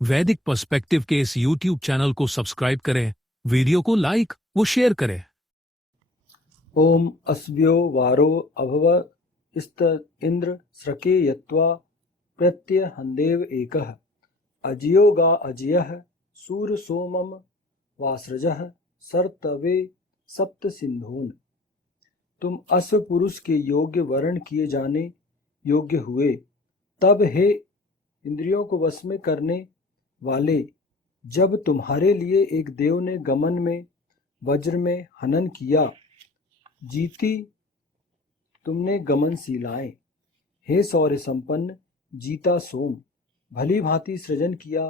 वैदिक पर्सपेक्टिव के इस YouTube चैनल को सब्सक्राइब करें, वीडियो को लाइक व शेयर करें। ओम अस्व्यो वारो अभव स्त इंद्र स्रके यत्वा प्रत्यहन्देव एकः अजयो गा अजयः सूर सोमम वासृजः सर्तवे सप्त सिंधून। तुम अश्व पुरुष के योग्य वर्ण किए जाने योग्य हुए, तब हे इंद्रियों को वश में करने वाले, जब तुम्हारे लिए एक देव ने गमन में वज्र में हनन किया, जीती तुमने गमनशीलाएं। हे शौर्य संपन्न जीता सोम, भली भांति सृजन किया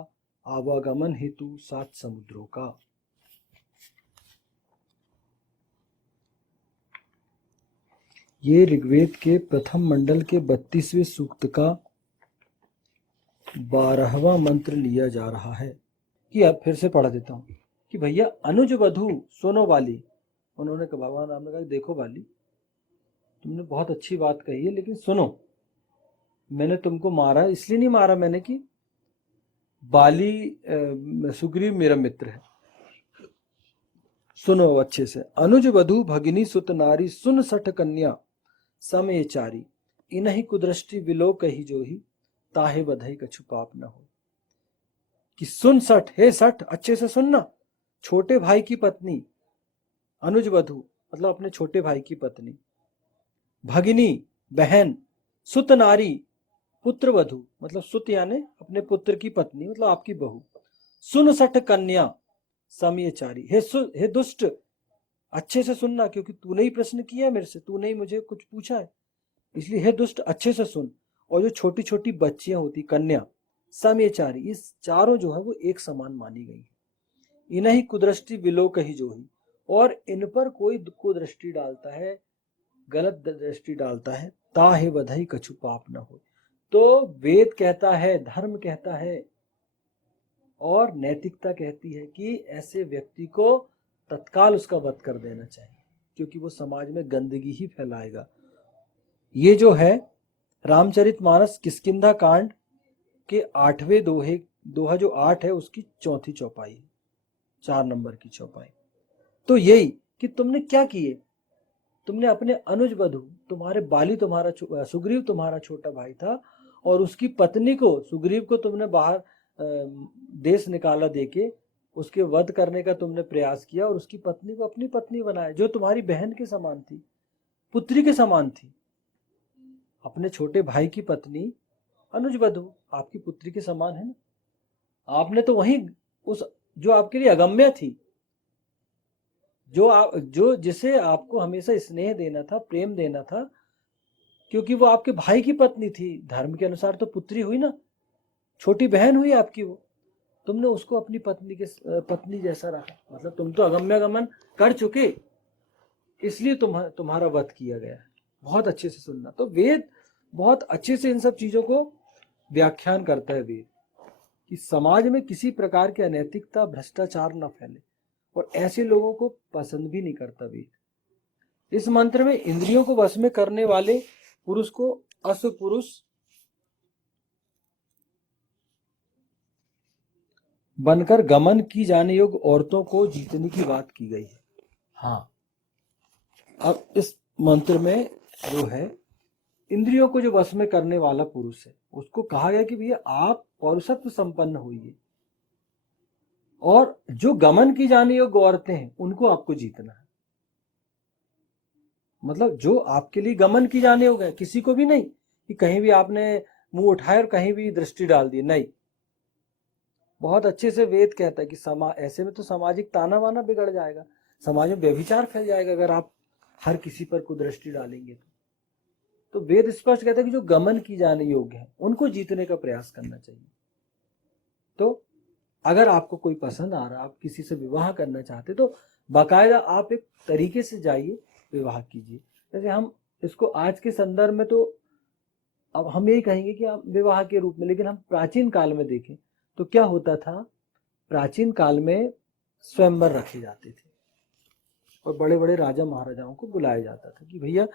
आवागमन हेतु 7 समुद्रों का। ये ऋग्वेद के प्रथम मंडल के 32वें सूक्त का 12वां मंत्र लिया जा रहा है। कि अब फिर से पढ़ा देता हूँ कि भैया अनुज वधु सुनो वाली। उन्होंने कहा, भगवान राम ने कहा, देखो वाली, तुमने बहुत अच्छी बात कही है, लेकिन सुनो, मैंने तुमको मारा इसलिए नहीं मारा मैंने कि बाली सुग्रीव मेरा मित्र है। सुनो अच्छे से। अनुज वधु भगिनी सुत नारी सुन सठ कन्या समय चारी, इन्हीं कुदृष्टि विलो कही जो ही ताहे बधई कछु पाप न हो। कि सुन सठ, हे सठ, अच्छे से सुनना। छोटे भाई की पत्नी अनुज वधु मतलब अपने छोटे भाई की पत्नी, भगिनी बहन, सुत नारी पुत्र वधु मतलब सुत यानी अपने पुत्र की पत्नी मतलब आपकी बहू, सुन सठ कन्या समयचारी, हे दुष्ट, अच्छे से सुनना, क्योंकि तूने ही प्रश्न किया मेरे से, तूने ही मुझे कुछ पूछा है, इसलिए हे दुष्ट अच्छे से सुन। और जो छोटी छोटी बच्चियां होती कन्या समयचारी, इस चारों जो है वो एक समान मानी गई है। इन्हीं कुदृष्टि विलो कही जो ही, और इन पर कोई कुदृष्टि डालता है, गलत दृष्टि डालता है, ताहे बधई कछु पाप न हो। तो वेद कहता है, धर्म कहता है और नैतिकता कहती है कि ऐसे व्यक्ति को तत्काल उसका वध कर देना चाहिए, क्योंकि वो समाज में गंदगी ही फैलाएगा। ये जो है रामचरितमानस किष्किंधा कांड के 8वें दोहा जो 8 है उसकी 4थी चौपाई, 4 नंबर की चौपाई। तो यही कि तुमने क्या किए, तुमने अपने अनुज वधु, तुम्हारे बाली, तुम्हारा सुग्रीव तुम्हारा छोटा भाई था, और उसकी पत्नी को, सुग्रीव को तुमने बाहर देश निकाला देके उसके वध करने का तुमने प्रयास किया, और उसकी पत्नी को अपनी पत्नी बनाया, जो तुम्हारी बहन के समान थी, पुत्री के समान थी। अपने छोटे भाई की पत्नी अनुज वधु आपकी पुत्री के समान है ना। आपने तो वही उस जो आपके लिए अगम्य थी, जो जिसे आपको हमेशा स्नेह देना था, प्रेम देना था, क्योंकि वो आपके भाई की पत्नी थी, धर्म के अनुसार तो पुत्री हुई ना, छोटी बहन हुई आपकी, वो तुमने उसको अपनी पत्नी जैसा रखा, मतलब तुम तो अगम्यगमन कर चुके, इसलिए तुम्हारा वध किया गया है। बहुत अच्छे से सुनना। तो वेद बहुत अच्छे से इन सब चीजों को व्याख्यान करता है वेद, कि समाज में किसी प्रकार की अनैतिकता, भ्रष्टाचार न फैले, और ऐसे लोगों को पसंद भी नहीं करता वेद। इस मंत्र में इंद्रियों को वश में करने वाले पुरुष को अश्व पुरुष बनकर गमन की जाने योग्य औरतों को जीतने की बात की गई है। हाँ, अब इस मंत्र में जो है इंद्रियों को जो वश में करने वाला पुरुष है, उसको कहा गया कि भैया आप पौरुषत्व संपन्न होइए, और जो गमन की जाने योग्य औरतें हैं उनको आपको जीतना है। मतलब जो आपके लिए गमन की जाने योग्य है, किसी को भी नहीं कि कहीं भी आपने मुंह उठाया और कहीं भी दृष्टि डाल दी, नहीं। बहुत अच्छे से वेद कहता है कि ऐसे में तो सामाजिक ताना बाना बिगड़ जाएगा, समाज में व्यभिचार फैल जाएगा अगर आप हर किसी पर कुदृष्टि डालेंगे। तो वेद स्पष्ट कहता है कि जो गमन की जाने योग्य है उनको जीतने का प्रयास करना चाहिए। तो अगर आपको कोई पसंद आ रहा, आप किसी से विवाह करना चाहते, तो बाकायदा आप एक तरीके से जाइए, विवाह कीजिए। जैसे हम इसको आज के संदर्भ में तो अब हम यही कहेंगे कि आप विवाह के रूप में, लेकिन हम प्राचीन काल में देखें तो क्या होता था। प्राचीन काल में स्वयंवर रखे जाते थे और बड़े बड़े राजा महाराजाओं को बुलाया जाता था कि भैया,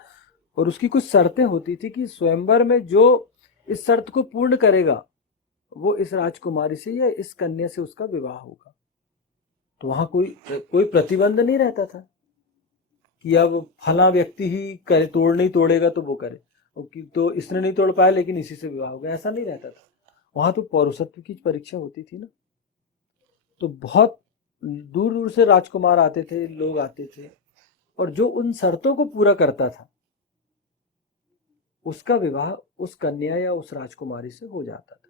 और उसकी कुछ शर्तें होती थी कि स्वयंवर में जो इस शर्त को पूर्ण करेगा वो इस राजकुमारी से या इस कन्या से उसका विवाह होगा। तो वहां कोई प्रतिबंध नहीं रहता था कि अब फला व्यक्ति ही करे, तोड़ नहीं तोड़ेगा तो वो करे, तो इसने नहीं तोड़ पाया लेकिन इसी से विवाह होगा, ऐसा नहीं रहता था। वहां तो पौरुषत्व की परीक्षा होती थी ना। तो बहुत दूर दूर से राजकुमार आते थे, लोग आते थे, और जो उन शर्तों को पूरा करता था उसका विवाह उस कन्या या उस राजकुमारी से हो जाता था।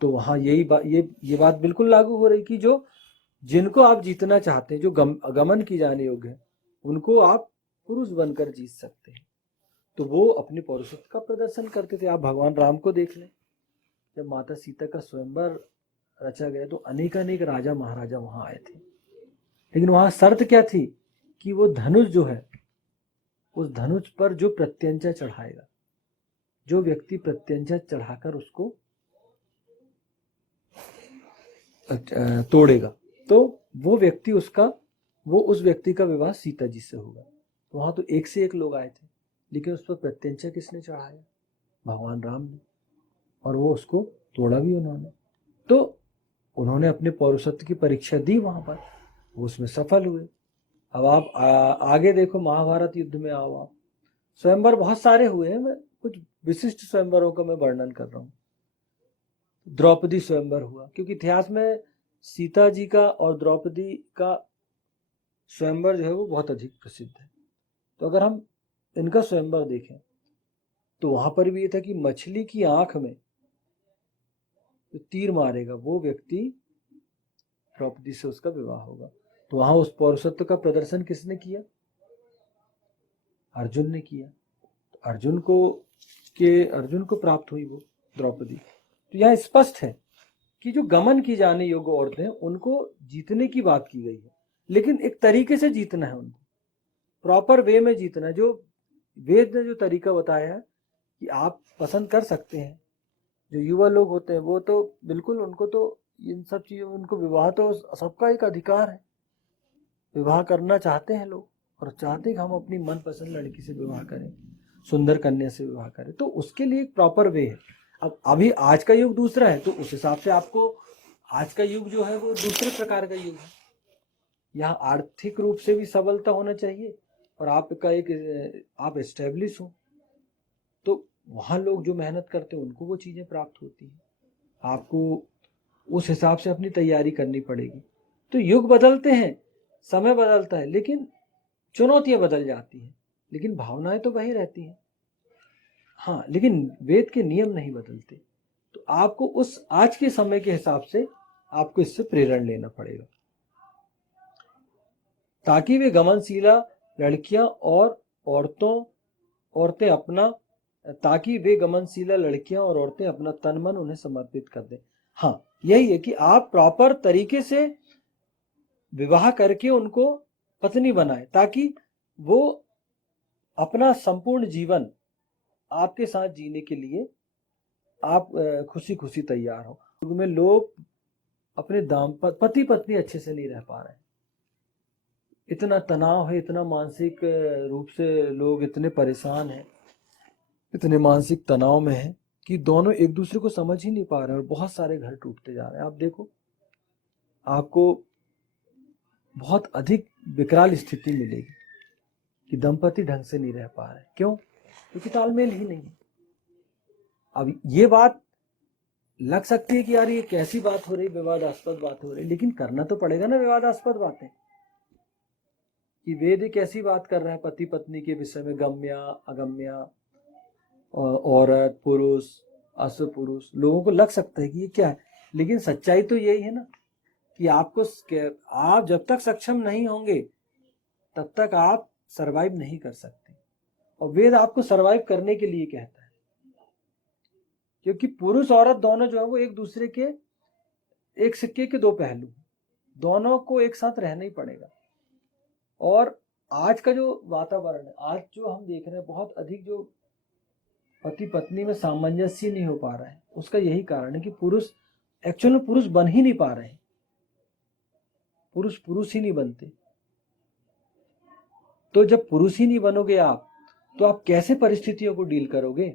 तो वहां ये बात बिल्कुल लागू हो रही कि जो जिनको आप जीतना चाहते हैं, जो गमन की जाने योग्य है, उनको आप पुरुष बनकर जीत सकते हैं। तो वो अपने पौरुषत्व का प्रदर्शन करते थे। आप भगवान राम को देख लें, जब माता सीता का स्वयंवर रचा गया तो अनेक अनेक राजा महाराजा वहां आए थे, लेकिन वहां शर्त क्या थी कि वो धनुष जो है, उस धनुष पर जो प्रत्यंचा चढ़ाएगा, जो व्यक्ति प्रत्यंचा चढ़ाकर उसको तोड़ेगा, तो वो उस व्यक्ति का विवाह सीता जी से होगा। तो वहां तो एक से एक लोग आए थे, लेकिन उस पर प्रत्यंचा किसने चढ़ाया? भगवान राम ने, और वो उसको तोड़ा भी उन्होंने। तो उन्होंने अपने पौरुषत्व की परीक्षा दी वहां पर, वो उसमें सफल हुए। अब आप आगे देखो, महाभारत युद्ध में आओ आप, स्वयंवर बहुत सारे हुए हैं, मैं कुछ विशिष्ट स्वयंवरों का मैं वर्णन कर रहा हूँ। द्रौपदी स्वयंवर हुआ, क्योंकि इतिहास में सीता जी का और द्रौपदी का स्वयंवर जो है वो बहुत अधिक प्रसिद्ध है। तो अगर हम इनका स्वयंवर देखें तो वहां पर भी ये था कि मछली की आंख में जो तीर मारेगा वो व्यक्ति, द्रौपदी से उसका विवाह होगा। तो वहां उस पौरुषत्व का प्रदर्शन किसने किया? अर्जुन ने किया। तो अर्जुन को प्राप्त हुई वो द्रौपदी। तो यहाँ स्पष्ट है कि जो गमन की जाने योग्य औरतें हैं उनको जीतने की बात की गई है, लेकिन एक तरीके से जीतना है, उनको प्रॉपर वे में जीतना है। जो वेद ने जो तरीका बताया है कि आप पसंद कर सकते हैं, जो युवा लोग होते हैं वो तो बिल्कुल, उनको तो इन सब चीजों, उनको विवाह तो सबका एक अधिकार है, विवाह करना चाहते हैं लोग, और चाहते हैं कि हम अपनी मनपसंद लड़की से विवाह करें, सुंदर कन्या से विवाह करें। तो उसके लिए एक प्रॉपर वे है। अब अभी आज का युग दूसरा है, तो उस हिसाब से आपको आज का युग जो है वो दूसरे प्रकार का युग है। यहाँ आर्थिक रूप से भी सबलता होना चाहिए और आपका आप एस्टेब्लिश हो, तो वहाँ लोग जो मेहनत करते हैं उनको वो चीज़ें प्राप्त होती हैं। आपको उस हिसाब से अपनी तैयारी करनी पड़ेगी। तो युग बदलते हैं, समय बदलता है, लेकिन चुनौतियां बदल जाती हैं, लेकिन भावनाएं तो वही रहती हैं। हाँ, लेकिन वेद के नियम नहीं बदलते। तो आपको उस आज के समय के हिसाब से आपको इससे प्रेरणा लेना पड़ेगा, ताकि वे गमनशीला लड़कियां और औरतें अपना ताकि वे गमनशीला लड़कियां और औरतें अपना तन मन उन्हें समर्पित कर दें। हाँ, यही है कि आप प्रॉपर तरीके से विवाह करके उनको पत्नी बनाए, ताकि वो अपना संपूर्ण जीवन आपके साथ जीने के लिए आप खुशी खुशी तैयार हो। युग में लोग अपने पति पत्नी अच्छे से नहीं रह पा रहे हैं, इतना तनाव है, इतना मानसिक रूप से लोग इतने परेशान हैं, इतने मानसिक तनाव में हैं कि दोनों एक दूसरे को समझ ही नहीं पा रहे हैं, और बहुत सारे घर टूटते जा रहे हैं। आप देखो, आपको बहुत अधिक विकराल स्थिति मिलेगी कि दंपति ढंग से नहीं रह पा रहे। क्यों? क्योंकि तालमेल ही नहीं है। अब ये बात लग सकती है कि यार ये कैसी बात हो रही, विवादास्पद बात हो रही, लेकिन करना तो पड़ेगा ना विवादास्पद बातें। कि वेद एक ऐसी बात कर रहे हैं पति पत्नी के विषय में, गम्या अगम्या, औरत पुरुष, असपुरुष, लोगों को लग सकता है कि ये क्या है, लेकिन सच्चाई तो यही है ना कि आप जब तक सक्षम नहीं होंगे तब तक आप सरवाइव नहीं कर सकते। और वेद आपको सरवाइव करने के लिए कहता है, क्योंकि पुरुष औरत दोनों जो है वो एक दूसरे के, एक सिक्के के दो पहलू, दोनों को एक साथ रहना ही पड़ेगा। और आज का जो वातावरण है, आज जो हम देख रहे हैं, बहुत अधिक जो पति पत्नी में सामंजस्य नहीं हो पा रहा है, उसका यही कारण है कि पुरुष एक्चुअल में पुरुष बन ही नहीं पा रहे हैं। पुरुष ही नहीं बनते। तो जब पुरुष ही नहीं बनोगे आप, तो आप कैसे परिस्थितियों को डील करोगे?